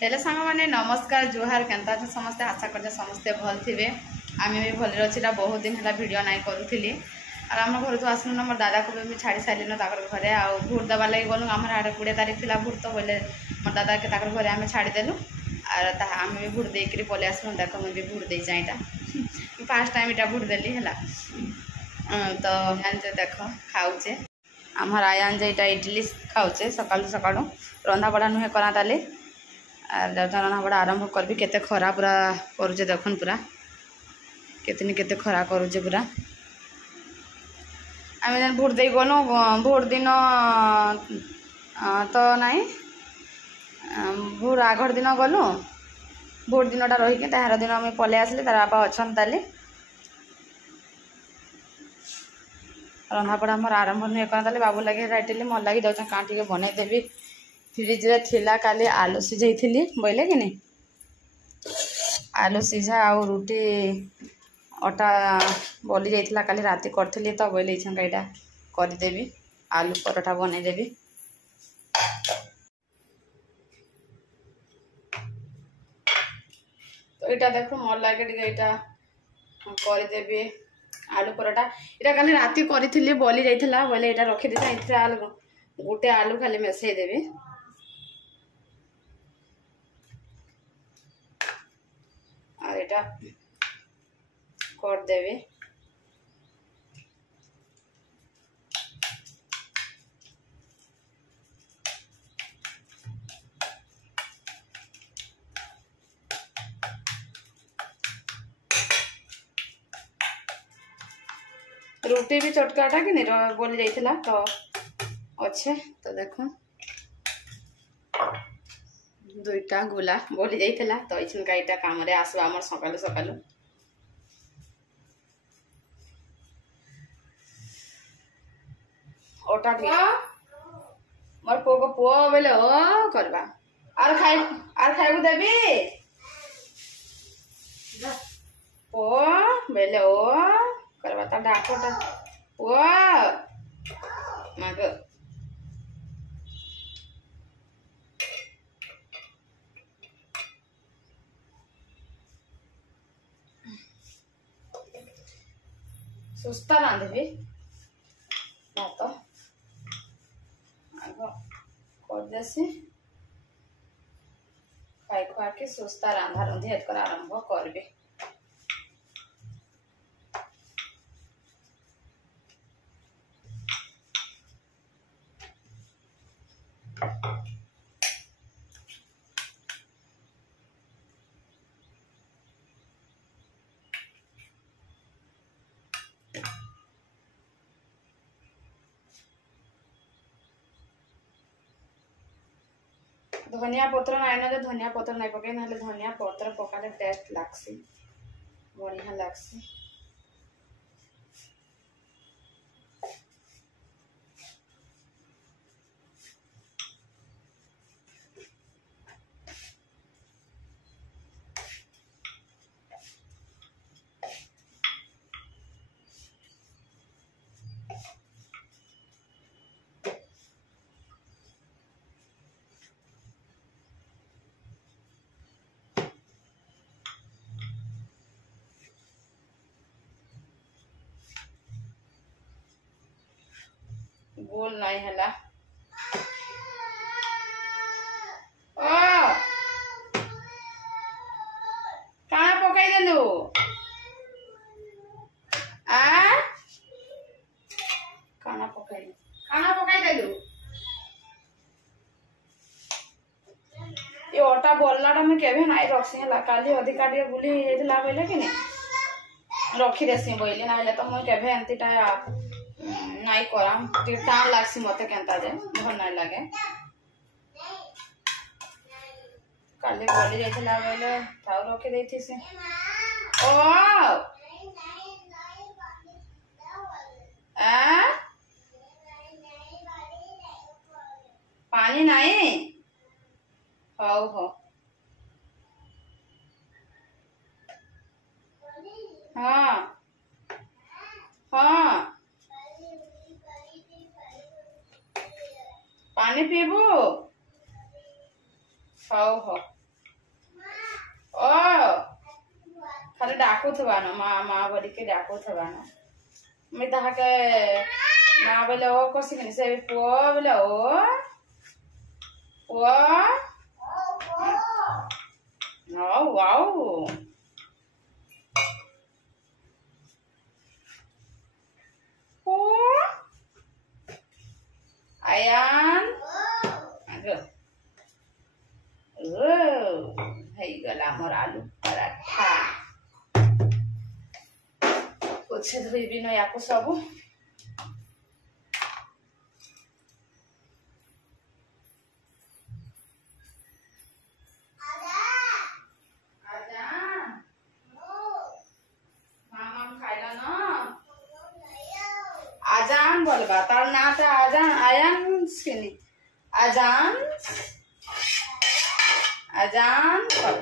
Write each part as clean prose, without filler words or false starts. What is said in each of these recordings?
Hello सांग मैंने नमस्कार जुहार केनता समस्ते आशा कर समस्ते भल थे आम भी भले अच्छी बहुत दिन है भिड ना करूली और आम घर तो आसलु मोर दादा को भी छाड़ी सारे घरे आ भोट देवा लगे गलु आम आड़े 20 तारीख थी भोट तो बोले मोर दादा के घरे आम छाड़देलु और आम भी भोट देकर पलि आसलु देख मुझे भोट दे यहाँ फास्ट टाइम यहाँ भोट देली है तो जानते देख खाऊे आमर आयान जे इडली खाऊे सकालू सकालू रंधा बड़ा नुहे करा ताली और रंधा बड़ा आरंभ करी केते खरा पूरा करुचे देखन पूरा केते खरा करुचे पूरा आम जेन भोट दे गलु भोट दिन तो नाई भोट आगर दिन गलु भोट दिनटा रहीकि तार दिन आम पलि आसली तार बापा अच्छा ताली रंधापड़ा मोर आरंभ नुहे करा बाबू लगे इडली मोर लगे जाऊँ कहाँ टे बनईदेवी फ्रिज रे थिला काली आलू सिझे बोले कि नहीं आलू सिझा आउ रुटी अटा बोली जाइला काली राति करी तो बोले यहाँ करदेवी आलू परोठा बनईदेवी तो यहाँ देख मोर लगे यहाँ करदेवी आलू परोठा यहाँ खाली राति करी बोली जाइला बोले यहाँ रखीदी गोटे आलू खाली मिसईदेवी और यहाँ करदेवी रुटी भी चटकाटा कि नहीं बोली जाइला तो अच्छे तो देखो दुईटा गोला बोली जाइला तो इनका यहाँ काम आसवा आम सकालू सकालू ओटा मोर पु को पुओ बोले ओ करवा आर खाइबू देवी पुओ बोले ओ करवा ता डाकोटा पुओ माग सुस्ता रांधबी भात आग करदेसी खाई खुआ के सुस्ता रांधा रुंधी एकर आरंभ करबे धनिया पत्र नाई ना धनिया पत्र नहीं पकई ना धनिया पत्र पकाले टेस्ट लागसी बढ़िया लागसी गोल नहीं है कहाँ पकई देलु कहाँ पकई देलु ये अटा बोललाटा मुझे केवे नाई रखसी है काली अधिका टे बुली बोले कि नहीं रखी देसी बोली ना तो मुझे केवे एंतीटा नाई कराम टाण लागसी मत केनता जे भल नाई लगे काली बोली जाइला बोले थाउ रखी देथि से ओ पानी नहीं हाउ हो हाँ हाँ पानी पीबू हाउ हो डाकुथबा न माँ माँ बोली के डाकुथबा न मैं ताहा के माँ बोले ओ कसी के से पुओ बोले ओ नो वाओ ओ आयान आगो है गला मोर आलू पराठा कुछ धोइबी न याको सबू आजान बोलबा तार ना तो आजान आयान सिनी आजान आजान बोल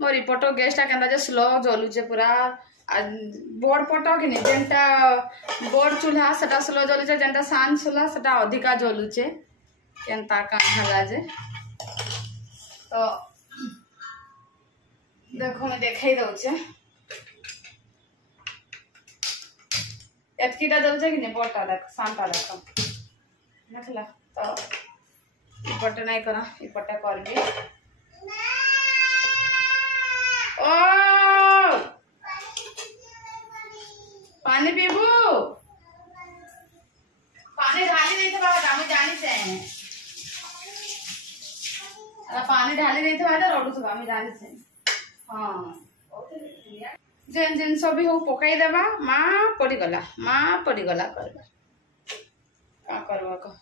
मोर इपट गैसटा केनता जे स्लो जलुचे पूरा बोर्ड पट कि जेनटा बोर्ड चूल्हा सेटा स्लो जलुचे जेनटा सान चूल्हा सेटा अधिका जलुचे केनता का हला जे तो देखो मैं देखाई दउचे एतकीटा जलुचे कि नहीं बोर्डटा देख सानटा देख देखला तो इपटे नहीं करा इपटे करबी ओ पानी पीबू पानी ढाली नहीं थे बाबा हम जानी से अरे पानी ढाली नहीं थे बाबा रोडू से हम जानी से हां जेन जेन सब हो पकाई देबा मां पड़ी गला करबा का करबा को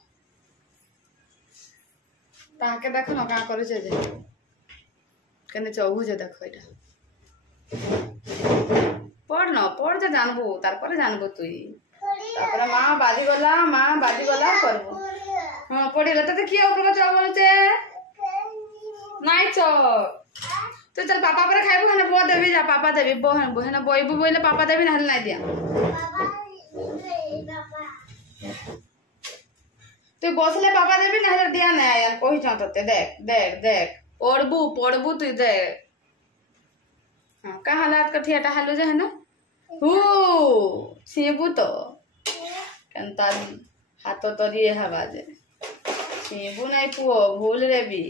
ताके देख न का करे जे कने चौहु जे देख एटा पढ़ जे जानबो तार पर जानबो तुई तापर मां बाजी गला करबो हां पढ़िला त किए ऊपर चल बोलते नाइ च तो चल पापा पर खाइबो हने बो देबी जा पापा देबी बो हने बोइबो बोइले पापा देबी ना नाइ दिया तू बसले पापा देबी ना दिया ना यार कहि छ तते देख पढ़बू तू देख हां का हालात कथियाटा हालो जे है ना हु सेबू तो कंता हाथ तो दिए हवा जे सेबू नहीं पुओ भूल रे भी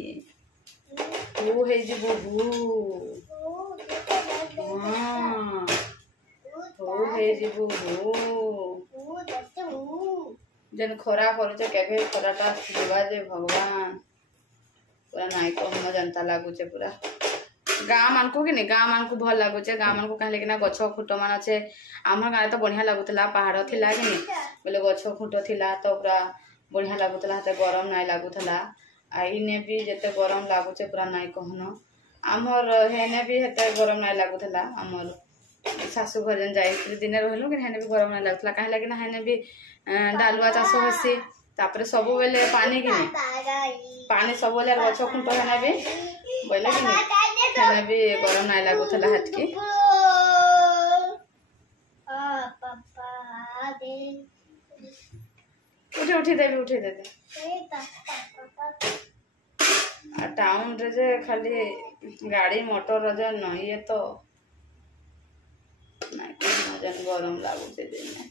हु हे जीबू हां हु हे जीबू जन खरा करूचे केबे खराटा जीवा जे भगवान पूरा नाई को हम जनता लागुचे पूरा गाँ मान को कि नहीं गाँ मान को भल लगुचे गाँ मान को कहले कि ना गछ खुट मान अच्छे आम गाँव तो बढ़िया लगुला पहाड़ थिला कि नहीं बोले गछ खुट थिला तो पूरा बढ़िया लगुला हाथे गरम नाई लगुला आईने भी जते गरम लगुचे पूरा नाई कहन आमर हेने भी हेते गरम नाई लगुला आमर सासू घर जन जाई दिन रहलु कि हेने भी गरम नाई लगुला काहे लगे ना हेने भी डालुआ चाष हेसी तापर सब बेले पानी कि नहीं पानी सब बेले गछ खुंट हेने भी बोले कि नहीं हेने भी गरम नाई लगुला हाथ की उठी दे टाउन रे जे खाली गाड़ी मोटर जे नई है तो नाई जन गरम लगुचे दिन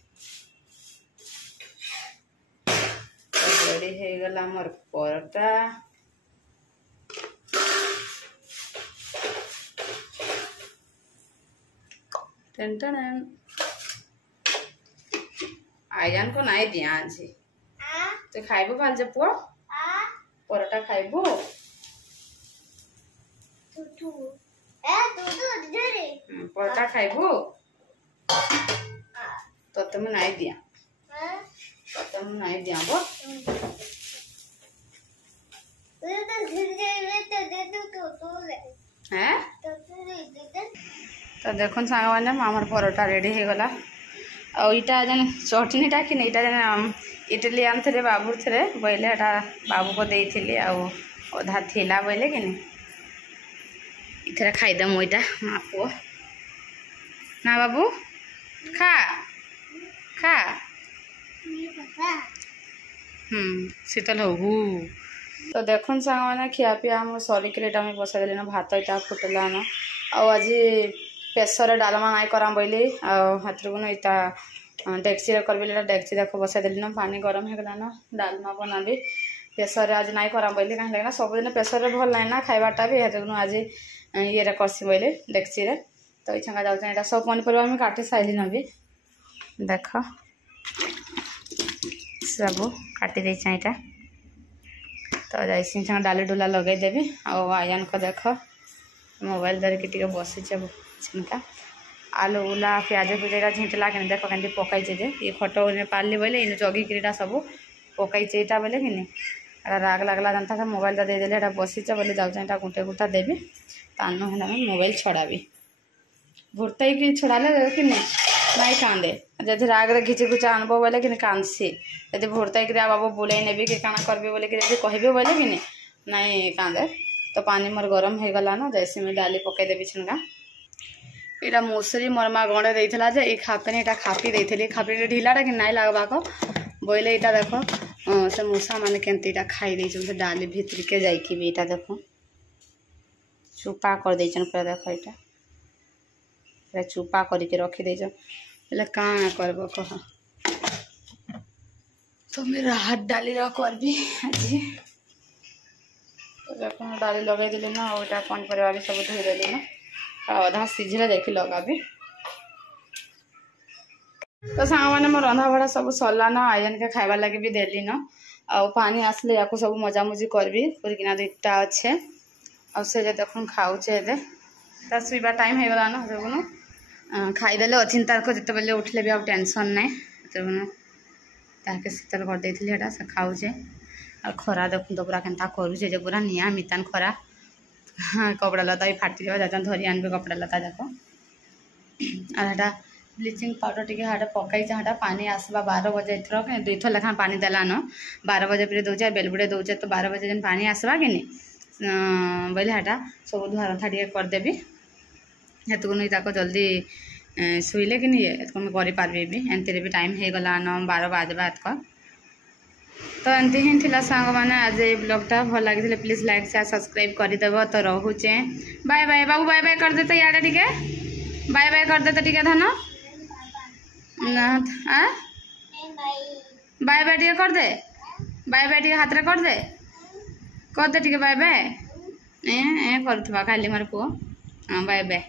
रेडी हो गला मोर परोटा टेंटन आयान को नाई दिया आज तो खाइबो भाल जे पुआ परोटा खाइबो परोटा खाइबो तो तुम नाई दिया तुम नाई दिया बो हैं तो देखो सांग मैंने आमर परोटा रेडी हो गला और इटा जन चटनीटा कि नहीं जन इडली आन थे बाबू थे बोले बाबू को देती आधा थिला बोले कि नहीं इधर खाईदेम इटा माँ पुओ ना बाबू खा खा शीतल हो तो देखुन सांग मैंने खिया पिया आम सरिक बसई देली भात इटा फुटला न आज प्रेसर डालमा नाई करा बोली हाथ को इटा डेक्ची कर डेक्ची देख बसई देली न पानी गरम होगला न डालमा बनाबी प्रेसर आज नाई करा बोली कहीं लगे सबुदिन प्रेसर भल ना ना खावाटा भी हेतु आज ये कसी बोली डेक्ची तो ये जाऊँ सब पनीपरिया मुझे काटी साइली न भी देख सब काटी देचा यहाँ तो जैसे डाली डुला लगेदेवी आयन को देख मोबाइल धरिकी टे बसी छिनका आलू उला प्याज पिजा झिंटला कि देख के पकई ये खट पाली बोले इन जगिकीटा सब पकई यहाँ बोले कि राग लगला जानता मोबाइल देदेले बसीचे बोले जाऊँ गुटे गुटा देवी तान मोबाइल छड़ाबी भुर्त छड़ाले कि नहीं कांदे जब राग घिची घुचा आनब बोले कि कांदसी जब भुर्ताई बाबू बुलाई नेबी कि काଣା करबी बोले कि कहबे बोले कि नहीं कांदे तो पानी मोर गरम हो गला ना जैसे मैं डाली पकईदेवी छिनका यहाँ मुसरी मोर माँ गणे देला जे खापेनी यहाँ खापी देती खापी ढिलाटा कि नहीं लगवाक बोले यहाँ देख से मूषा मैंने केमती खाई दे डाली भितर के जाइए भी यहाँ देख चुपा कर देचन पूरा देख यहाँ चुपा करके रखीदे बोले काण करब कह तो मेरा हाथ डाली करबी आज देख डाली लगे देली ना और पनीपरिया भी सब धोईदेली ना अधा सीझिले जाकि लगाबी तो सांग मैंने मो रंधा बड़ा सब सरला ना आयन के खाइबा लगे भी देली न आ पानी आसले या सब मजामुजी करबी करकिना दुईटा अच्छे आ से देख खाऊचे तार शुवा टाइम हो गला ना देखुन खाईदेले अच्छी तार को जिते बेले उठले भी आ टेंशन नहीं देखुन ताके शीतल कर देथिली एटा से खाऊचे आ खरा देखुन तो पूरा केनता करूचे जे पूरा निया मितान खरा कपड़ा लता भी फाटी जाता धरी आनबे कपड़ा लता जाक आटा ब्लीचिंग पाउडर टी हाँ पकई हाँ पानी आसवा 12 बजे एथर 2 थर लेखा पानी देला न 12 बजे फिर दौचे बेलबुड़े दौचे तो 12 बजे जन पानी आसवा कि बोले हाँ सब धुआ रंथा टे करदेवी हेतु नहीं जल्दी शुइले कि ये मुझे करपारि भी एमती भी टाइम हो गला न 12 बाजवा एतक तो एमती ही थी सांग मैंने आज ये ब्लॉगटा भल लगी प्लीज लाइक शेयर सब्सक्राइब करदेव तो रोचे बाय बाय बाबू बाय बाय कर देते याडे टिके बाय बाय कर देते टिके धन बाय बाय टिके कर दे बाय बाय टिके हाथ रे कर दे टिके बाय बाय ए करुवा खाली मोर पुओ हाँ बाय बाय।